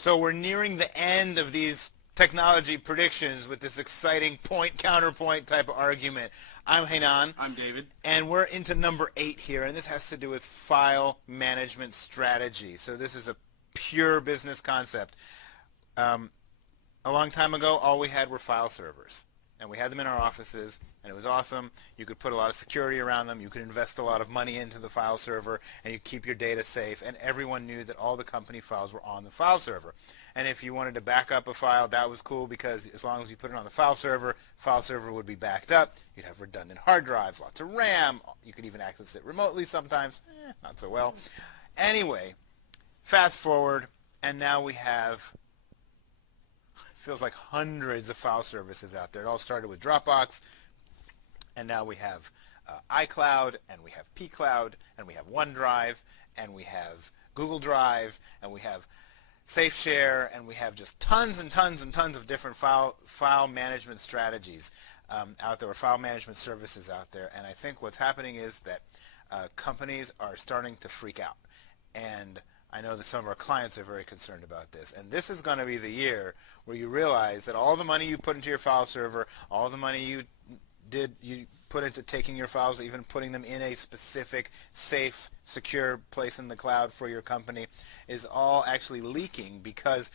So we're nearing the end of these technology predictions with this exciting point-counterpoint type of argument. I'm Hainan. I'm David. And we're into number 8 here, and this has to do with file management strategy. So this is a pure business concept. A long time ago, all we had were file servers. And we had them in our offices, and it was awesome. You could put a lot of security around them. You could invest a lot of money into the file server, and you keep your data safe. And everyone knew that all the company files were on the file server. And if you wanted to back up a file, that was cool, because as long as you put it on the file server would be backed up. You'd have redundant hard drives, lots of RAM. You could even access it remotely sometimes. Not so well. Anyway, fast forward, and now we have feels like hundreds of file services out there. It all started with Dropbox, and now we have iCloud, and we have pCloud, and we have OneDrive, and we have Google Drive, and we have SafeShare, and we have just tons and tons and tons of different file management strategies out there, or file management services out there. And I think what's happening is that companies are starting to freak out. And I know that some of our clients are very concerned about this. And this is going to be the year where you realize that all the money you put into your file server, all the money you put into taking your files, even putting them in a specific, safe, secure place in the cloud for your company, is all actually leaking, because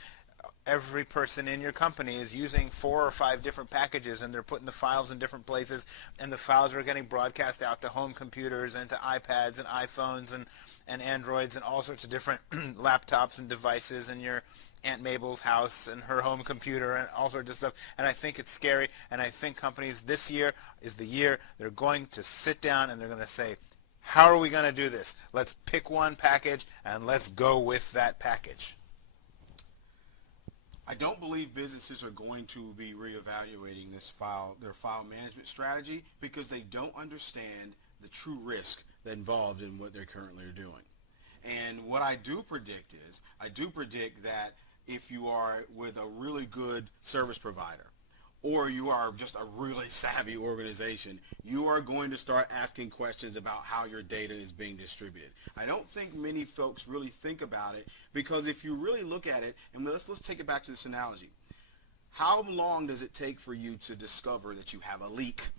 every person in your company is using 4 or 5 different packages, and they're putting the files in different places, and the files are getting broadcast out to home computers and to iPads and iPhones and Androids and all sorts of different laptops and devices in your Aunt Mabel's house and her home computer and all sorts of stuff. And I think it's scary, and I think companies, this year is the year they're going to sit down and they're going to say, how are we going to do this? Let's pick one package and let's go with that package. I don't believe businesses are going to be reevaluating their file management strategy, because they don't understand the true risk that involved in what they currently are doing. And what I do predict that if you are with a really good service provider, or you are just a really savvy organization, you are going to start asking questions about how your data is being distributed. I don't think many folks really think about it, because if you really look at it, and let's take it back to this analogy. How long does it take for you to discover that you have a leak?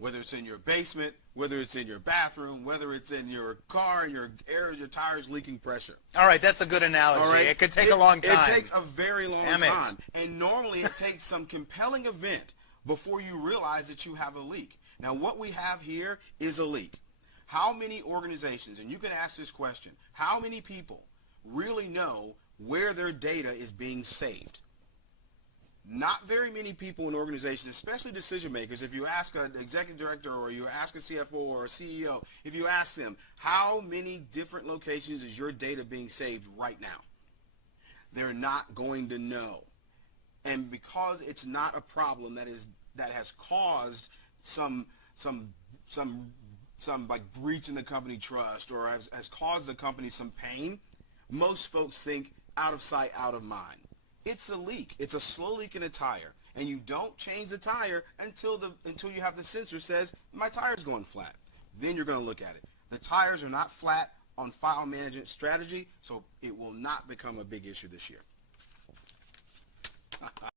Whether it's in your basement, whether it's in your bathroom, whether it's in your car, your tires leaking pressure. All right, that's a good analogy. All right? It could take a long time. It takes a very long time. And normally it takes some compelling event before you realize that you have a leak. Now, what we have here is a leak. How many organizations, and you can ask this question, how many people really know where their data is being saved? Not very many people in organizations, especially decision makers. If you ask an executive director, or you ask a CFO or a CEO, if you ask them, how many different locations is your data being saved right now? They're not going to know. And because it's not a problem that has caused some like breach in the company trust, or has caused the company some pain, most folks think out of sight, out of mind. It's a leak. It's a slow leak in a tire, and you don't change the tire until you have the sensor says my tire's going flat. Then you're going to look at it. The tires are not flat on file management strategy, so it will not become a big issue this year.